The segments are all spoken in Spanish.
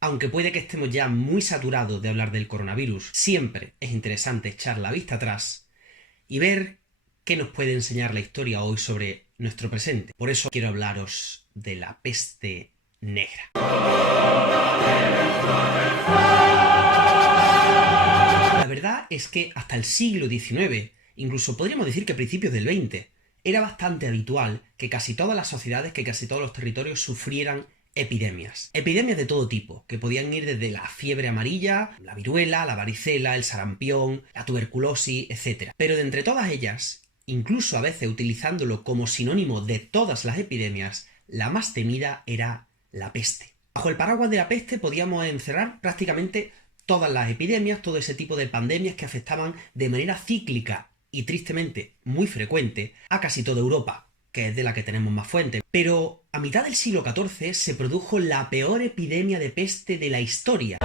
Aunque puede que estemos ya muy saturados de hablar del coronavirus, siempre es interesante echar la vista atrás y ver qué nos puede enseñar la historia hoy sobre nuestro presente. Por eso quiero hablaros de la peste negra. La verdad es que hasta el siglo XIX, incluso podríamos decir que a principios del XX, era bastante habitual que casi todas las sociedades, que casi todos los territorios sufrieran epidemias. Epidemias de todo tipo, que podían ir desde la fiebre amarilla, la viruela, la varicela, el sarampión, la tuberculosis, etc. Pero de entre todas ellas, incluso a veces utilizándolo como sinónimo de todas las epidemias, la más temida era la peste. Bajo el paraguas de la peste podíamos encerrar prácticamente todas las epidemias, todo ese tipo de pandemias que afectaban de manera cíclica y tristemente muy frecuente a casi toda Europa, que es de la que tenemos más fuentes. Pero a mitad del siglo XIV se produjo la peor epidemia de peste de la historia.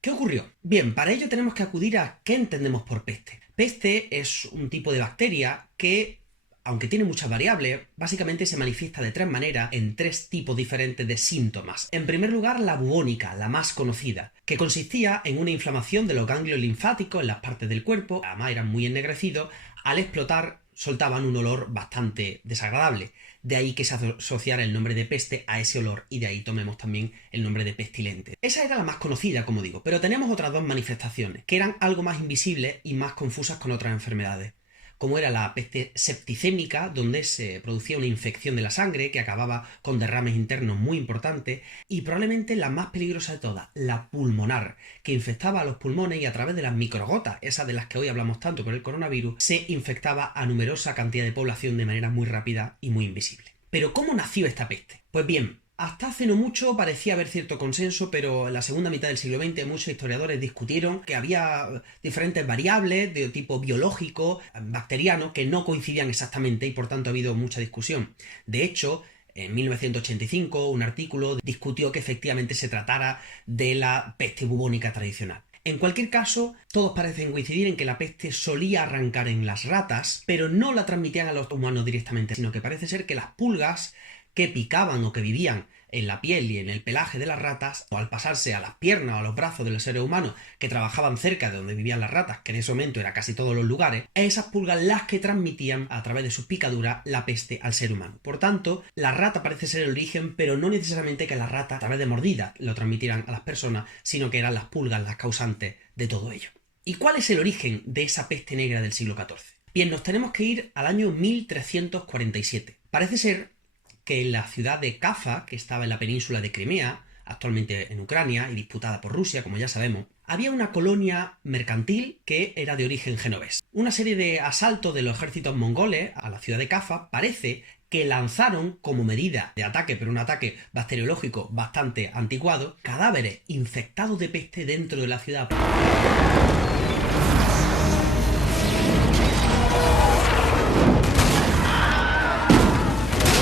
¿Qué ocurrió? Bien, para ello tenemos que acudir a ¿qué entendemos por peste? Peste es un tipo de bacteria que, aunque tiene muchas variables, básicamente se manifiesta de tres maneras en tres tipos diferentes de síntomas. En primer lugar, la bubónica, la más conocida, que consistía en una inflamación de los ganglios linfáticos en las partes del cuerpo, además eran muy ennegrecidos, al explotar soltaban un olor bastante desagradable. De ahí que se asociara el nombre de peste a ese olor y de ahí tomemos también el nombre de pestilente. Esa era la más conocida, como digo, pero tenemos otras dos manifestaciones, que eran algo más invisibles y más confusas con otras enfermedades, como era la peste septicémica, donde se producía una infección de la sangre que acababa con derrames internos muy importantes, y probablemente la más peligrosa de todas, la pulmonar, que infectaba a los pulmones y a través de las microgotas, esas de las que hoy hablamos tanto por el coronavirus, se infectaba a numerosa cantidad de población de manera muy rápida y muy invisible. ¿Pero cómo nació esta peste? Pues bien, hasta hace no mucho parecía haber cierto consenso, pero en la segunda mitad del siglo XX muchos historiadores discutieron que había diferentes variables de tipo biológico, bacteriano, que no coincidían exactamente y por tanto ha habido mucha discusión. De hecho, en 1985 un artículo discutió que efectivamente se tratara de la peste bubónica tradicional. En cualquier caso, todos parecen coincidir en que la peste solía arrancar en las ratas, pero no la transmitían a los humanos directamente, sino que parece ser que las pulgas que picaban o que vivían en la piel y en el pelaje de las ratas, o al pasarse a las piernas o a los brazos de los seres humanos que trabajaban cerca de donde vivían las ratas, que en ese momento era casi todos los lugares, esas pulgas las que transmitían a través de sus picaduras la peste al ser humano. Por tanto, la rata parece ser el origen, pero no necesariamente que las ratas a través de mordidas lo transmitieran a las personas, sino que eran las pulgas las causantes de todo ello. ¿Y cuál es el origen de esa peste negra del siglo XIV? Bien, nos tenemos que ir al año 1347. Parece ser que en la ciudad de Kaffa, que estaba en la península de Crimea, actualmente en Ucrania y disputada por Rusia, como ya sabemos, había una colonia mercantil que era de origen genovés. Una serie de asaltos de los ejércitos mongoles a la ciudad de Kaffa parece que lanzaron como medida de ataque, pero un ataque bacteriológico bastante anticuado, cadáveres infectados de peste dentro de la ciudad.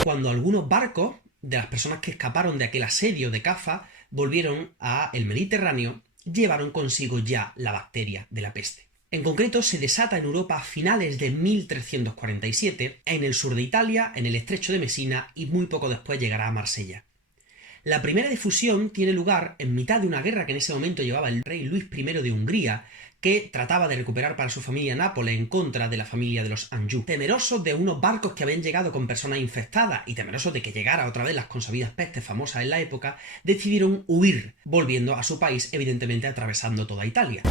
Cuando algunos barcos de las personas que escaparon de aquel asedio de Kaffa volvieron al Mediterráneo, llevaron consigo ya la bacteria de la peste. En concreto, se desata en Europa a finales de 1347, en el sur de Italia, en el estrecho de Mesina y muy poco después llegará a Marsella. La primera difusión tiene lugar en mitad de una guerra que en ese momento llevaba el rey Luis I de Hungría, que trataba de recuperar para su familia Nápoles en contra de la familia de los Anjou. Temerosos de unos barcos que habían llegado con personas infectadas y temerosos de que llegara otra vez las consabidas pestes famosas en la época, decidieron huir, volviendo a su país, evidentemente atravesando toda Italia.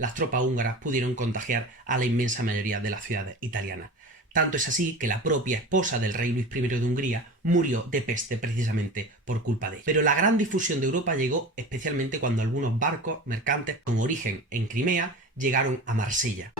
Las tropas húngaras pudieron contagiar a la inmensa mayoría de las ciudades italianas. Tanto es así que la propia esposa del rey Luis I de Hungría murió de peste precisamente por culpa de ella. Pero la gran difusión de Europa llegó especialmente cuando algunos barcos mercantes con origen en Crimea llegaron a Marsella.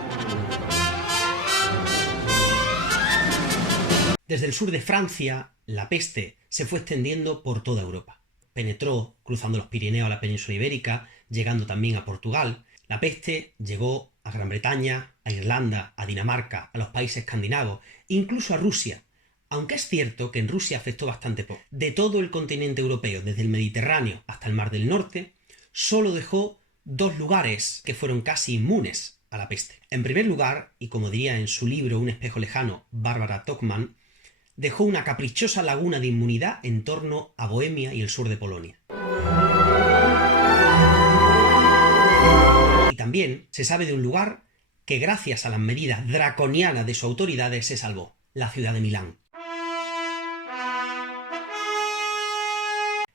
Desde el sur de Francia, la peste se fue extendiendo por toda Europa. Penetró cruzando los Pirineos a la península ibérica, llegando también a Portugal. La peste llegó a Gran Bretaña, a Irlanda, a Dinamarca, a los países escandinavos, incluso a Rusia, aunque es cierto que en Rusia afectó bastante poco. De todo el continente europeo, desde el Mediterráneo hasta el Mar del Norte, solo dejó dos lugares que fueron casi inmunes, a la peste. En primer lugar, y como diría en su libro Un espejo lejano, Barbara Tuchman, dejó una caprichosa laguna de inmunidad en torno a Bohemia y el sur de Polonia. Y también se sabe de un lugar que gracias a las medidas draconianas de sus autoridades se salvó, la ciudad de Milán.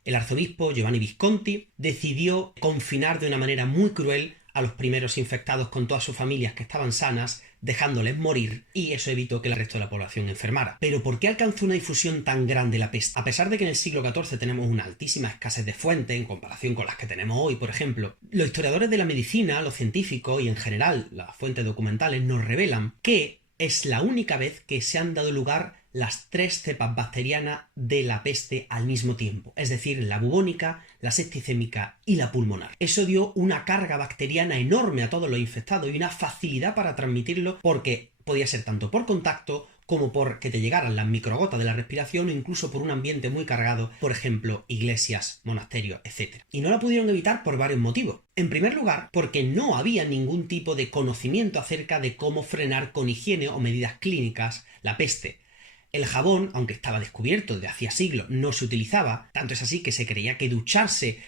El arzobispo Giovanni Visconti decidió confinar de una manera muy cruel a los primeros infectados con todas sus familias que estaban sanas, dejándoles morir, y eso evitó que el resto de la población enfermara. Pero ¿por qué alcanzó una difusión tan grande la peste? A pesar de que en el siglo XIV tenemos una altísima escasez de fuentes en comparación con las que tenemos hoy, por ejemplo, los historiadores de la medicina, los científicos y en general las fuentes documentales nos revelan que es la única vez que se han dado lugar las 3 cepas bacterianas de la peste al mismo tiempo, es decir, la bubónica, la septicémica y la pulmonar. Eso dio una carga bacteriana enorme a todos los infectados y una facilidad para transmitirlo porque podía ser tanto por contacto como por que te llegaran las microgotas de la respiración o incluso por un ambiente muy cargado, por ejemplo, iglesias, monasterios, etc. Y no la pudieron evitar por varios motivos. En primer lugar, porque no había ningún tipo de conocimiento acerca de cómo frenar con higiene o medidas clínicas la peste. El jabón, aunque estaba descubierto desde hacía siglos, no se utilizaba, tanto es así que se creía que ducharse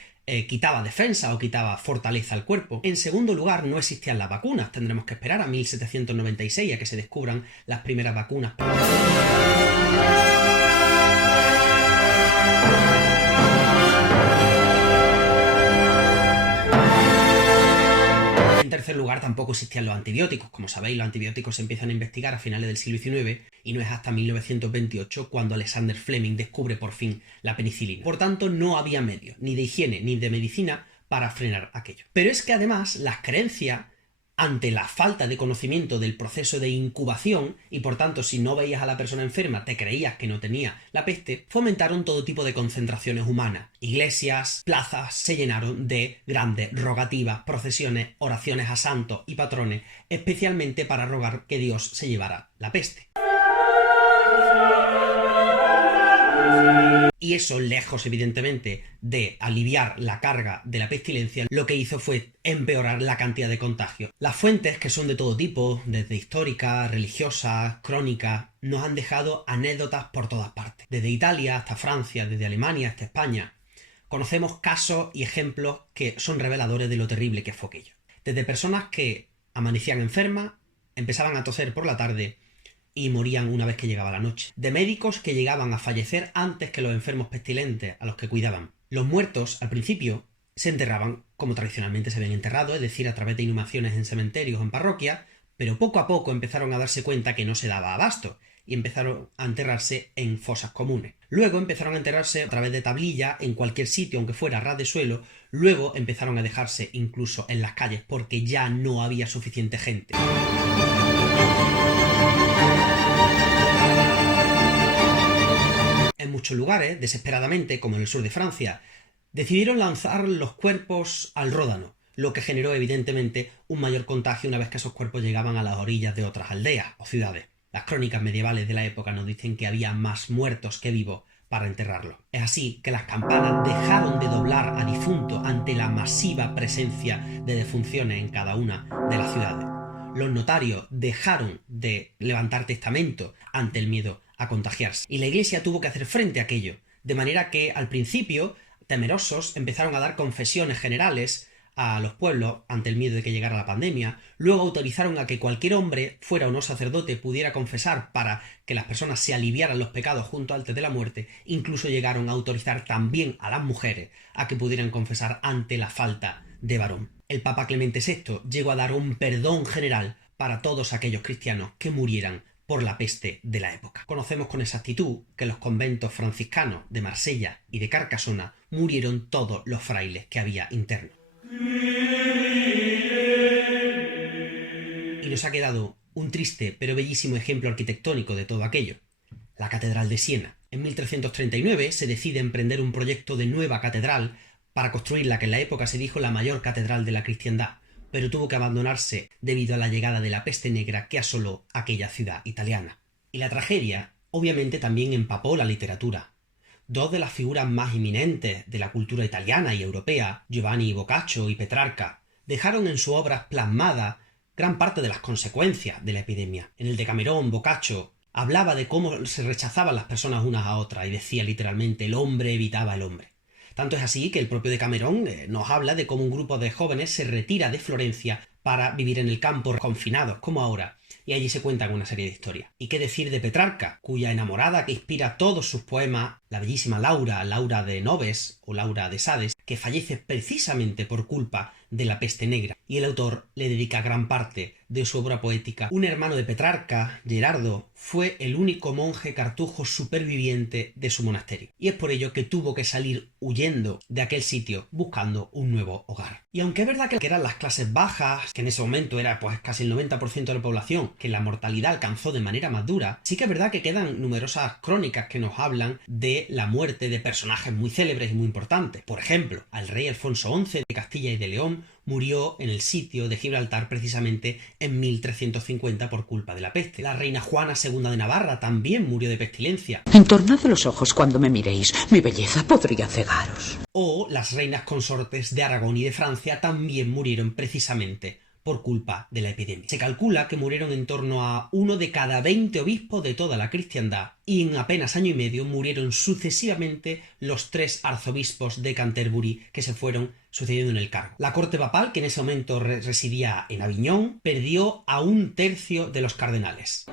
quitaba defensa o quitaba fortaleza al cuerpo. En segundo lugar, no existían las vacunas. Tendremos que esperar a 1796 a que se descubran las primeras vacunas. En tercer lugar, tampoco existían los antibióticos. Como sabéis, los antibióticos se empiezan a investigar a finales del siglo XIX y no es hasta 1928 cuando Alexander Fleming descubre por fin la penicilina. Por tanto, no había medios, ni de higiene ni de medicina, para frenar aquello. Pero es que además las creencias, ante la falta de conocimiento del proceso de incubación, y por tanto si no veías a la persona enferma te creías que no tenía la peste, fomentaron todo tipo de concentraciones humanas. Iglesias, plazas se llenaron de grandes rogativas, procesiones, oraciones a santos y patrones, especialmente para rogar que Dios se llevara la peste. Y eso, lejos evidentemente de aliviar la carga de la pestilencia, lo que hizo fue empeorar la cantidad de contagios. Las fuentes, que son de todo tipo, desde históricas, religiosas, crónicas, nos han dejado anécdotas por todas partes. Desde Italia hasta Francia, desde Alemania hasta España. Conocemos casos y ejemplos que son reveladores de lo terrible que fue aquello. Desde personas que amanecían enfermas, empezaban a toser por la tarde y morían una vez que llegaba la noche. De médicos que llegaban a fallecer antes que los enfermos pestilentes a los que cuidaban. Los muertos, al principio, se enterraban como tradicionalmente se ven enterrados, es decir, a través de inhumaciones en cementerios o en parroquias, pero poco a poco empezaron a darse cuenta que no se daba abasto y empezaron a enterrarse en fosas comunes. Luego empezaron a enterrarse a través de tablillas en cualquier sitio, aunque fuera ras de suelo. Luego empezaron a dejarse incluso en las calles porque ya no había suficiente gente. En muchos lugares, desesperadamente, como en el sur de Francia, decidieron lanzar los cuerpos al Ródano, lo que generó evidentemente un mayor contagio una vez que esos cuerpos llegaban a las orillas de otras aldeas o ciudades. Las crónicas medievales de la época nos dicen que había más muertos que vivos para enterrarlos. Es así que las campanas dejaron de doblar a difuntos ante la masiva presencia de defunciones en cada una de las ciudades. Los notarios dejaron de levantar testamento ante el miedo a contagiarse. Y la Iglesia tuvo que hacer frente a aquello, de manera que al principio, temerosos, empezaron a dar confesiones generales a los pueblos ante el miedo de que llegara la pandemia. Luego autorizaron a que cualquier hombre, fuera o no sacerdote, pudiera confesar para que las personas se aliviaran los pecados junto antes de la muerte. Incluso llegaron a autorizar también a las mujeres a que pudieran confesar ante la falta de varón. El Papa Clemente VI llegó a dar un perdón general para todos aquellos cristianos que murieran por la peste de la época. Conocemos con exactitud que en los conventos franciscanos de Marsella y de Carcasona murieron todos los frailes que había internos. Y nos ha quedado un triste pero bellísimo ejemplo arquitectónico de todo aquello: la Catedral de Siena. En 1339 se decide emprender un proyecto de nueva catedral para construir la que en la época se dijo la mayor catedral de la cristiandad, pero tuvo que abandonarse debido a la llegada de la peste negra que asoló aquella ciudad italiana. Y la tragedia, obviamente, también empapó la literatura. Dos de las figuras más eminentes de la cultura italiana y europea, Giovanni Boccaccio y Petrarca, dejaron en sus obras plasmadas gran parte de las consecuencias de la epidemia. En el Decamerón, Boccaccio hablaba de cómo se rechazaban las personas unas a otras y decía literalmente: el hombre evitaba al hombre. Tanto es así que el propio Decamerón nos habla de cómo un grupo de jóvenes se retira de Florencia para vivir en el campo confinados, como ahora, y allí se cuentan una serie de historias. ¿Y qué decir de Petrarca, cuya enamorada que inspira todos sus poemas, la bellísima Laura, Laura de Noves o Laura de Sades, que fallece precisamente por culpa de la peste negra, y el autor le dedica gran parte de su obra poética? Un hermano de Petrarca, Gerardo, fue el único monje cartujo superviviente de su monasterio, y es por ello que tuvo que salir huyendo de aquel sitio buscando un nuevo hogar. Y aunque es verdad que eran las clases bajas, que en ese momento era pues casi el 90% de la población, que la mortalidad alcanzó de manera más dura, sí que es verdad que quedan numerosas crónicas que nos hablan de la muerte de personajes muy célebres y muy importantes. Por ejemplo, al rey Alfonso XI de Castilla y de León murió en el sitio de Gibraltar precisamente en 1350 por culpa de la peste. La reina Juana II de Navarra también murió de pestilencia. Entornad los ojos cuando me miréis, mi belleza podría cegaros. O las reinas consortes de Aragón y de Francia también murieron precisamente por culpa de la epidemia. Se calcula que murieron en torno a 1 de cada 20 obispos de toda la cristiandad, y en apenas año y medio murieron sucesivamente los 3 arzobispos de Canterbury que se fueron sucediendo en el cargo. La corte papal, que en ese momento residía en Aviñón, perdió a 1/3 de los cardenales.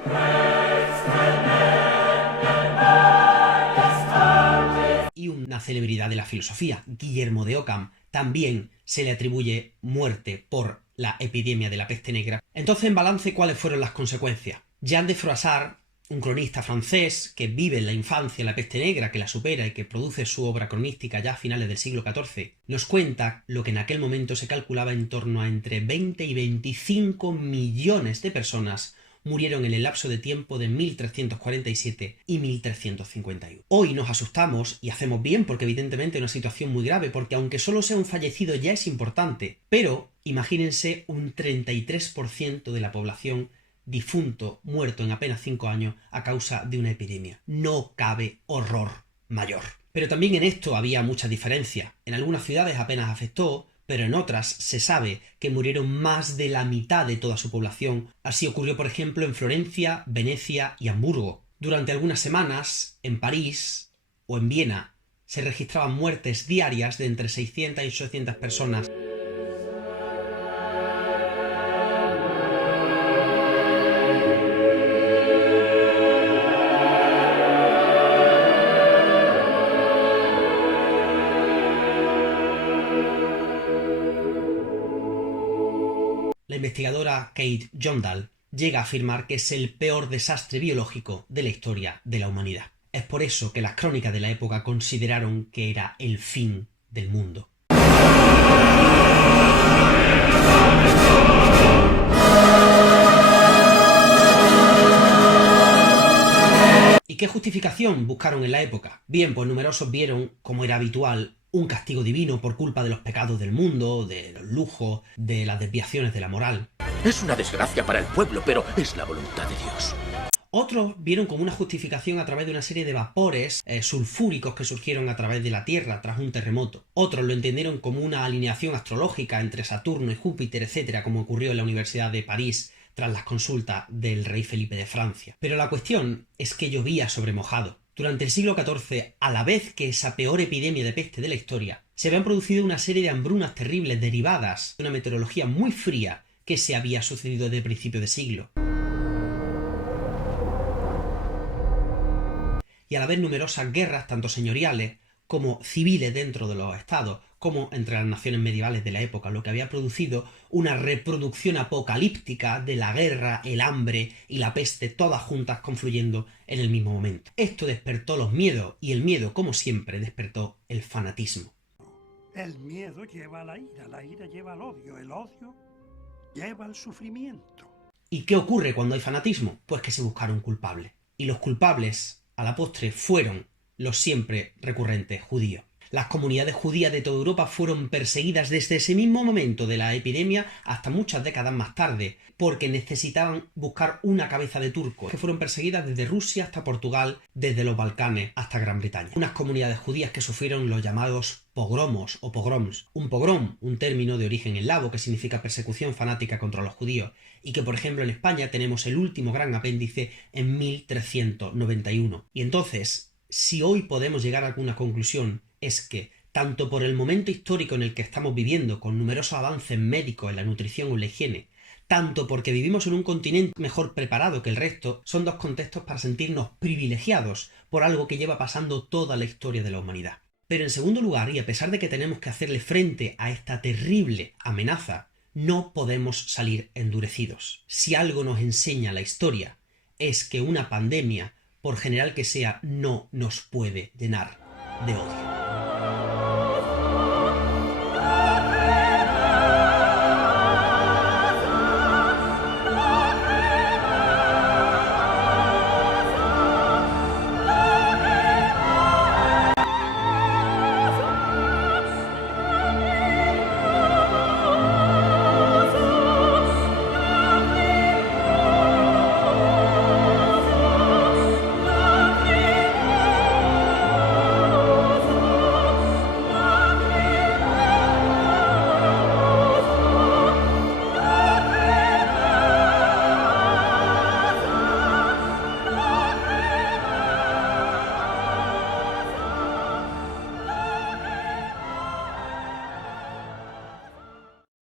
Y una celebridad de la filosofía, Guillermo de Ockham, también se le atribuye muerte por la epidemia de la peste negra. Entonces, en balance, ¿cuáles fueron las consecuencias? Jean de Froissart, un cronista francés que vive en la infancia la peste negra, que la supera y que produce su obra cronística ya a finales del siglo XIV, nos cuenta lo que en aquel momento se calculaba en torno a entre 20 y 25 millones de personas murieron en el lapso de tiempo de 1347 y 1351. Hoy nos asustamos, y hacemos bien porque evidentemente es una situación muy grave, porque aunque solo sea un fallecido ya es importante, pero imagínense un 33% de la población difunto, muerto en apenas 5 años a causa de una epidemia. No cabe horror mayor. Pero también en esto había mucha diferencia. En algunas ciudades apenas afectó, pero en otras se sabe que murieron más de la mitad de toda su población. Así ocurrió, por ejemplo, en Florencia, Venecia y Hamburgo. Durante algunas semanas, en París o en Viena, se registraban muertes diarias de entre 600 y 800 personas. La investigadora Kate Jondal llega a afirmar que es el peor desastre biológico de la historia de la humanidad. Es por eso que las crónicas de la época consideraron que era el fin del mundo. ¿Y qué justificación buscaron en la época? Bien, pues numerosos vieron, como era habitual, un castigo divino por culpa de los pecados del mundo, de los lujos, de las desviaciones de la moral. Es una desgracia para el pueblo, pero es la voluntad de Dios. Otros vieron como una justificación a través de una serie de vapores sulfúricos que surgieron a través de la Tierra tras un terremoto. Otros lo entendieron como una alineación astrológica entre Saturno y Júpiter, etcétera, como ocurrió en la Universidad de París tras las consultas del rey Felipe de Francia. Pero la cuestión es que llovía sobre mojado. Durante el siglo XIV, a la vez que esa peor epidemia de peste de la historia, se habían producido una serie de hambrunas terribles derivadas de una meteorología muy fría que se había sucedido desde el principio de siglo. Y a la vez numerosas guerras, tanto señoriales como civiles dentro de los estados, como entre las naciones medievales de la época, lo que había producido una reproducción apocalíptica de la guerra, el hambre y la peste, todas juntas confluyendo en el mismo momento. Esto despertó los miedos, y el miedo, como siempre, despertó el fanatismo. El miedo lleva a la ira lleva al odio, el odio lleva al sufrimiento. ¿Y qué ocurre cuando hay fanatismo? Pues que se buscaron culpables. Y los culpables, a la postre, fueron los siempre recurrentes judíos. Las comunidades judías de toda Europa fueron perseguidas desde ese mismo momento de la epidemia hasta muchas décadas más tarde, porque necesitaban buscar una cabeza de turco, que fueron perseguidas desde Rusia hasta Portugal, desde los Balcanes hasta Gran Bretaña. Unas comunidades judías que sufrieron los llamados pogromos o pogroms. Un pogrom, un término de origen eslavo que significa persecución fanática contra los judíos, y que por ejemplo en España tenemos el último gran apéndice en 1391. Y entonces, si hoy podemos llegar a alguna conclusión, es que, tanto por el momento histórico en el que estamos viviendo, con numerosos avances médicos en la nutrición o en la higiene, tanto porque vivimos en un continente mejor preparado que el resto, son dos contextos para sentirnos privilegiados por algo que lleva pasando toda la historia de la humanidad. Pero en segundo lugar, y a pesar de que tenemos que hacerle frente a esta terrible amenaza, no podemos salir endurecidos. Si algo nos enseña la historia, es que una pandemia, por general que sea, no nos puede llenar de odio.